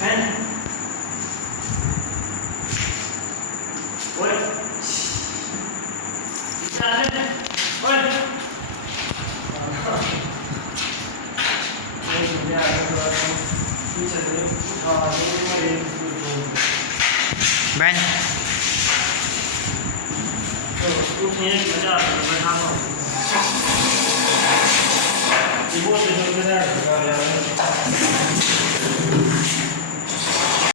हैं ओए चल ओए बैठ तो उठने मजा आता है बैठा